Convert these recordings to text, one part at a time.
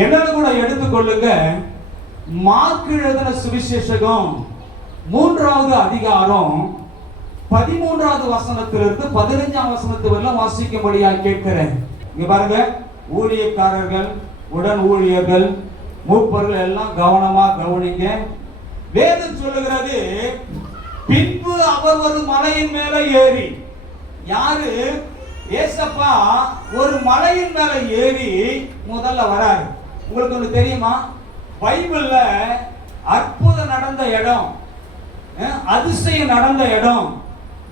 என்னன்னு கூட எடுத்துக்கொள்ளுங்க. மார்க் எழுதின சுவிசேஷகம் 3வது அதிகாரம் 13வது வசனத்திலிருந்து 15ஆம் வசனத்து வரையிலும் வாசிக்கும்படியா கேட்கிறேன். இங்க பாருங்க, ஊழியக்காரர்கள், உடன் ஊழியர்கள், மூப்பர்கள் எல்லாம் கவனமா கவனிங்க. வேதம் சொல்லுகிறது, பின்பு அவர் ஒரு மலையின் மேல ஏறி, யாரு? ஏசப்பா ஒரு மலையின் மேல ஏறி முதல்ல வராரு. உங்களுக்கு ஒன்று தெரியுமா? பைபிள்ல அற்புதம் நடந்த இடம், அதிசயம் நடந்த இடம்,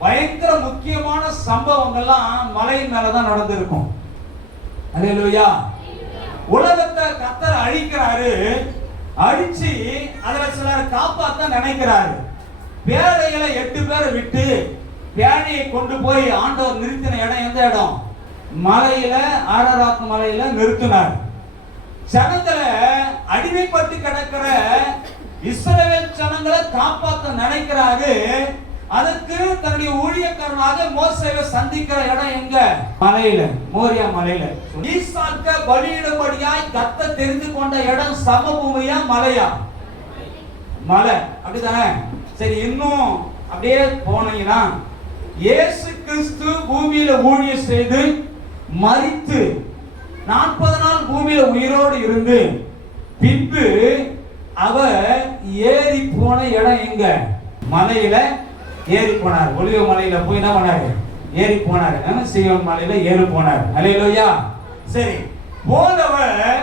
பயங்கர முக்கியமான சம்பவங்கள்லாம் மலையின் மேலதான் நடந்திருக்கும். அல்லேலூயா. உலகத்தை கர்த்தர் அழிக்கிறாரு, அழிச்சு அதுல சிலர் காப்பாத்த நினைக்கிறாரு. பேழைகளை 8 பேரை விட்டு பேழையை கொண்டு போய் ஆண்டவர் நிறுத்தின இடம் எந்த இடம்? மலையில, ஆரராத் மலையில நிறுத்தினார். ஜனங்களை, அடிமைப்பட்டு கிடக்கிற இஸ்ரவேல் ஜனங்களை காப்பாற்ற நினைக்கிறாரு. அதுக்கு தன்னுடைய ஊழியக்காரனாக மோசேவை சந்திக்கிற இடம் எங்க? மலையில, மோரியா மலையில. ஈசாக்க பலியிடும்படியாய் கர்த்தர் தெரிந்து கொண்ட இடம் சமபூமியா மலையா? மலை, அப்படிதானே? சரி, இன்னும் அப்படியே போனீங்கன்னா, இயேசு கிறிஸ்து பூமியில ஊழியம் செய்து மரித்து 40 நாள் பூமியில உயிரோடு இருந்து பின்பு அவர் ஏறி போன இடம் எங்க? மலையில ஏறி போனார். ஒலிவ மலையில போய் என்ன பண்ணாரு? ஏறி போனாரு. சீயோன் மலையில ஏறி போனார். அல்லேலூயா. சரி, போனவர்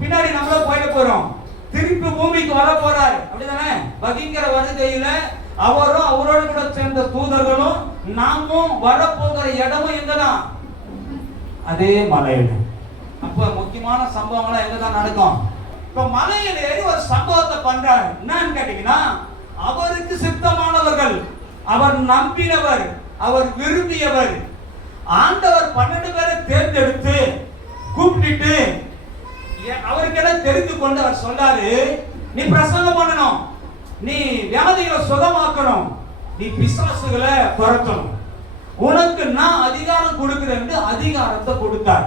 பின்னாடி நம்மள போயிட போறோம். திருப்பி பூமிக்கு வர போறாரு, அப்படிதானே? பகிங்கிற வருகையில அவரும் அவரோடு கூட சேர்ந்த தூதர்களும் நாமும் வரப்போகிற இடமும் எங்கதான்? அதே மலையில. அப்ப முக்கியமான சம்பவங்கள் எங்கதான் நடக்கும்? இப்ப மலையில ஏறி ஒரு சம்பவத்தை பண்றாரு. என்னன்னு கேட்டீங்கன்னா, அவருக்கு சித்தமானவர்கள், அவர் நம்பினவர், அவர் விரும்பியவர், ஆண்டவர் 12 பேரை தேர்ந்தெடுத்து கூப்பிட்டு அவருக்கு எல்லாம் தெரிந்து கொண்டு அவர் சொன்னாரு, நீ பிரசங்கம் பண்ணணும், நீ வியாதிகளை சுகமாக்கணும், நீ பிசாசுகளை துரத்தணும், உனக்கு நான் அதிகாரம் கொடுக்கிறேன். அதிகாரத்தை கொடுத்தார்.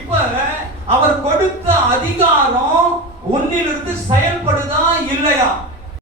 இப்ப அவர் கொடுத்த அதிகாரம் உன்னிலிருந்து செயல்படுதா இல்லையா?